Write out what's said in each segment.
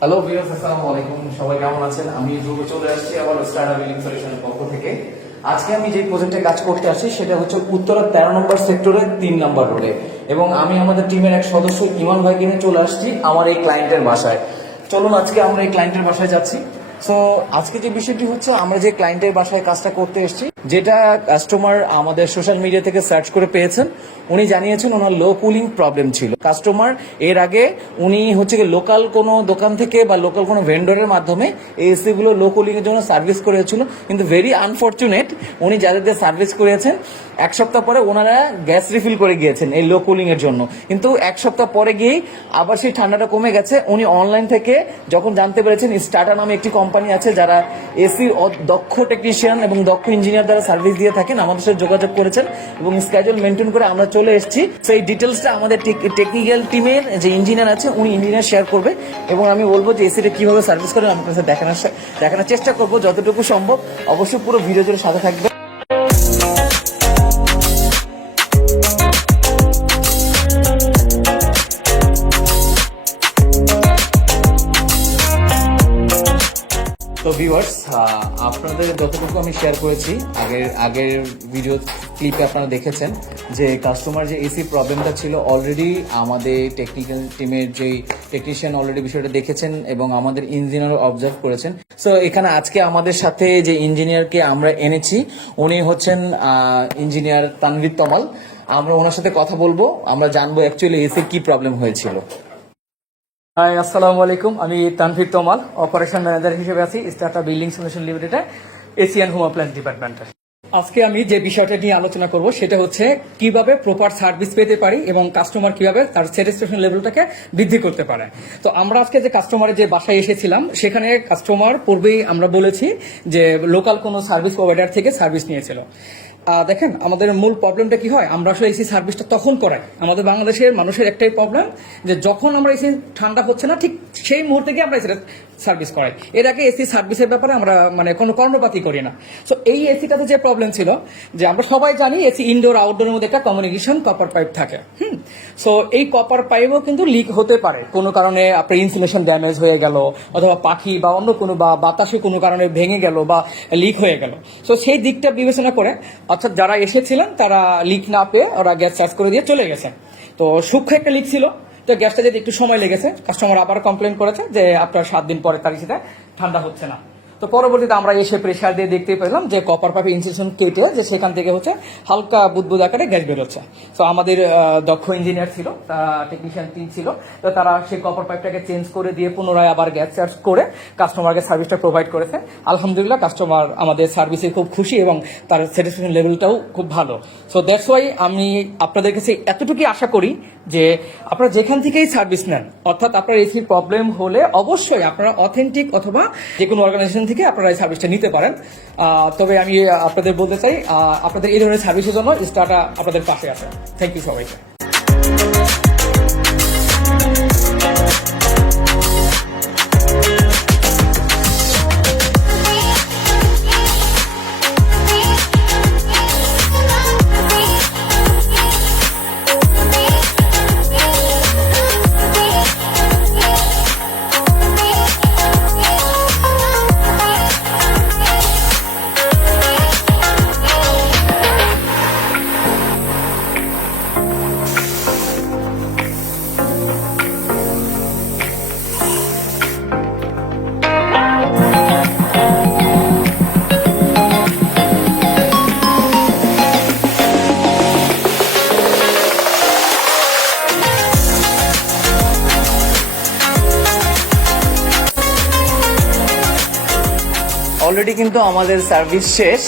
Hello viewers, আসসালামু আলাইকুম। সবাই কেমন আছেন? আমি ধ্রুব চলে আসছি আবার স্টার্টআপ বিল্ডিং সলিউশনের পক্ষ থেকে। আজকে আমি যে প্রজেক্টে কাজ করতে আসছি সেটা হচ্ছে উত্তরা 13 নম্বর সেক্টরের 3 নম্বর রোডে, এবং আমি আমাদের টিমের এক সদস্য ইমান ভাইকে নিয়ে চলে আসছি আমার এই ক্লায়েন্টের বাসায়। চলুন আজকে আমরা এই ক্লায়েন্টের বাসায় যাচ্ছি। সো আজকে যে বিষয়টি হচ্ছে, আমরা যে ক্লায়েন্টের বাসায় কাজটা করতে এসেছি, যেটা কাস্টমার আমাদের সোশ্যাল মিডিয়া থেকে সার্চ করে পেয়েছেন। উনি জানিয়েছেন ওনার লো কুলিং প্রবলেম ছিল। কাস্টমার এর আগে উনি হচ্ছে লোকাল কোনো দোকান থেকে বা লোকাল কোনো ভেন্ডরের মাধ্যমে এই এসিগুলো লো কুলিং এর জন্য সার্ভিস করেছিল, কিন্তু ভেরি আনফর্চুনেট উনি যাদেরকে সার্ভিস করেছেন 1 সপ্তাহ পরে ওনারা গ্যাস রিফিল করে গিয়েছেন এই লো কুলিং এর জন্য। কিন্তু 1 সপ্তাহ পরে গিয়েই আবার সেই ঠান্ডাটা কমে গেছে। উনি অনলাইন থেকে যখন জানতে পেরেছেন, স্টার্টা নামে একটি কোম্পানি আছে যারা এসির দক্ষ টেকনিশিয়ান এবং দক্ষ ইঞ্জিনিয়ার দ্বারা সার্ভিস দিয়ে থাকেন, আমাদের সাথে যোগাযোগ করেছেন এবং স্কেজুল মেনটেন করে আমরা চলে এসেছি। সেই ডিটেলসটা আমাদের টেকনিক্যাল টিমের যে ইঞ্জিনিয়ার আছে উনি ইঞ্জিনিয়ার শেয়ার করবে, এবং আমি বলবো যে এসিটা কিভাবে সার্ভিস করে আমার কাছে দেখানোর চেষ্টা করবো যতটুকু সম্ভব। অবশ্যই পুরো ভিডিও জুড়ে সাথে থাকবে। তো ভিউয়ার্স, আপনাদের যতটুকু আমি শেয়ার করেছি আগের ভিডিও ক্লিপে আপনারা দেখেছেন যে কাস্টমার যে এসি প্রবলেমটা ছিল, অলরেডি আমাদের টেকনিক্যাল টিমের যে টেকনিশিয়ান অলরেডি বিষয়টা দেখেছেন এবং আমাদের ইঞ্জিনিয়ার অবজার্ভ করেছেন। সো এখানে আজকে আমাদের সাথে যে ইঞ্জিনিয়ারকে আমরা এনেছি উনি হচ্ছেন ইঞ্জিনিয়ার তানভীর তমাল। আমরা ওনার সাথে কথা বলবো, আমরা জানবো অ্যাকচুয়ালি এসির কি প্রবলেম হয়েছিল। হাই, আসসালামু আলাইকুম। আমি তানভীর তমাল, অপারেশন ম্যানেজার হিসেবে আছি স্টার্টআপ বিল্ডিং সলিউশন লিমিটেডে, এশিয়ান হোম অ্যাপ্লায়েন্স ডিপার্টমেন্টে। আজকে আমি যে বিষয়টা নিয়ে আলোচনা করব সেটা হচ্ছে কিভাবে প্রপার সার্ভিস পেতে পারি এবং কাস্টমার কিভাবে তার স্যাটিসফ্যাকশন লেভেলটাকে বৃদ্ধি করতে পারে। তো আমরা আজকে যে কাস্টমারের যে বাসায় এসেছিলাম সেখানে কাস্টমার পূর্বেই আমরা বলেছি যে লোকাল কোনো সার্ভিস প্রোভাইডার থেকে সার্ভিস নিয়েছিল। দেখেন, আমাদের মূল প্রবলেমটা কি হয়, আমরা আসলে এসি সার্ভিসটা তখন করাই। আমাদের বাংলাদেশের মানুষের একটাই প্রবলেম যে যখন আমরা এসি ঠান্ডা হচ্ছে না ঠিক সেই মুহূর্তে গিয়ে আমরা এসিটা সার্ভিস করাই। এর আগে এসি সার্ভিসের ব্যাপারে আমরা কোনো কর্ণপাতই করি না। সো এই এসিটাতে যে প্রবলেম ছিল যে আমরা সবাই জানি এসি ইনডোর আউটডোরের মধ্যে একটা কমিউনিকেশন কপার পাইপ থাকে। সো এই কপার পাইপও কিন্তু লিক হতে পারে কোনো কারণে, আপনার ইনসুলেশন ড্যামেজ হয়ে গেল অথবা পাখি বা অন্য কোনো বা বাতাসে কোনো কারণে ভেঙে গেল বা লিক হয়ে গেল। সো সেই দিকটা বিবেচনা করে অর্থাৎ যারা এসেছিলেন তারা লিক না পেয়ে ওরা গ্যাস চার্জ করে দিয়ে চলে গেছেন। তো সূক্ষ্ম একটা লিক ছিল, তো গ্যাসটা যেতে একটু সময় লেগেছে। কাস্টমার আবার কমপ্লেন করেছে যে আপনার 7 দিন পরে তার সেটা ঠান্ডা হচ্ছে না। তো পরবর্তীতে আমরা এসে প্রেশার দিয়ে দেখতে পেলাম যে কপার পাইপে ইনসুলেশন কেটে যে সেখান থেকে হচ্ছে হালকা বুদবুদ আকারে গ্যাস বেরোচ্ছে। তো আমাদের দক্ষ ইঞ্জিনিয়ার ছিল, টেকনিশিয়ান টিম ছিল, তো তারা সেই কপার পাইপটাকে চেঞ্জ করে দিয়ে পুনরায় আবার গ্যাস চার্জ করে কাস্টমারকে সার্ভিসটা প্রোভাইড করেছে। আলহামদুলিল্লাহ কাস্টমার আমাদের সার্ভিসে খুব খুশি এবং তার স্যাটিসফ্যাকশন লেভেলটাও খুব ভালো। সো দ্যাটস ওয়াই আমি আপনাদের কাছে এতটুকুই আশা করি যে আপনারা যেখান থেকেই সার্ভিস নেন, অর্থাৎ আপনার এসির প্রবলেম হলে অবশ্যই আপনারা অথেন্টিক অথবা যে কোনো অর্গানাইজেশন থেকে আপনারা এই সার্ভিসটা নিতে পারেন। তবে আমি আপনাদের বলতে চাই, আপনাদের এই ধরনের সার্ভিসের জন্য স্টার্টা আপনাদের পাশে আছে। থ্যাংক ইউ সবাইকে। অলরেডি কিন্তু আমাদের সার্ভিস শেষ।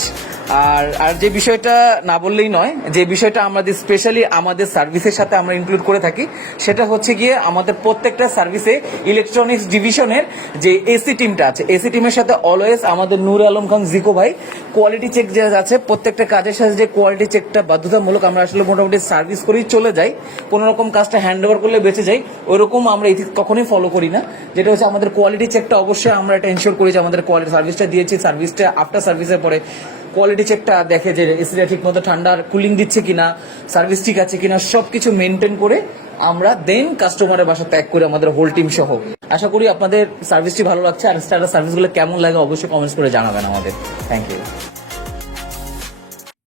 আর যে বিষয়টা না বললেই নয়, যে বিষয়টা আমাদের স্পেশালি আমাদের সার্ভিসের সাথে আমরা ইনক্লুড করে থাকি, সেটা হচ্ছে গিয়ে আমাদের প্রত্যেকটা সার্ভিসে ইলেকট্রনিক্স ডিভিশনের যে এসি টিমটা আছে, এসি টিমের সাথে অলওয়েজ আমাদের নূর আলম খান জিকো ভাই কোয়ালিটি চেক যে আছে, প্রত্যেকটা কাজের সাথে যে কোয়ালিটি চেকটা বাধ্যতামূলক আমরা আসলে মোটামুটি সার্ভিস করেই চলে যাই। কোনো রকম কাজটা হ্যান্ড ওভার করলে বেঁচে যাই, ওইরকম আমরা এথিক্স কখনোই ফলো করি না। যেটা হচ্ছে আমাদের কোয়ালিটি চেকটা অবশ্যই আমরা এটা এনশিওর করি যে আমাদের কোয়ালিটি সার্ভিসটা দিয়েছি, সার্ভিসটা আফটার সার্ভিসের পরে কোয়ালিটি চেকটা দেখে যে এসিটা ঠিক মতো ঠান্ডার কুলিং দিচ্ছে কিনা, সার্ভিস ঠিক আছে কিনা, সবকিছু মেনটেন করে আমরা দেন কাস্টমারের বাসা ত্যাগ করে আমাদের হোল টিম সহ। আশা করি আপনাদের সার্ভিসটি ভালো লাগছে, আর স্টারটা সার্ভিসগুলো কেমন লাগে অবশ্যই কমেন্টস করে জানাবেন আমাদের। Thank you.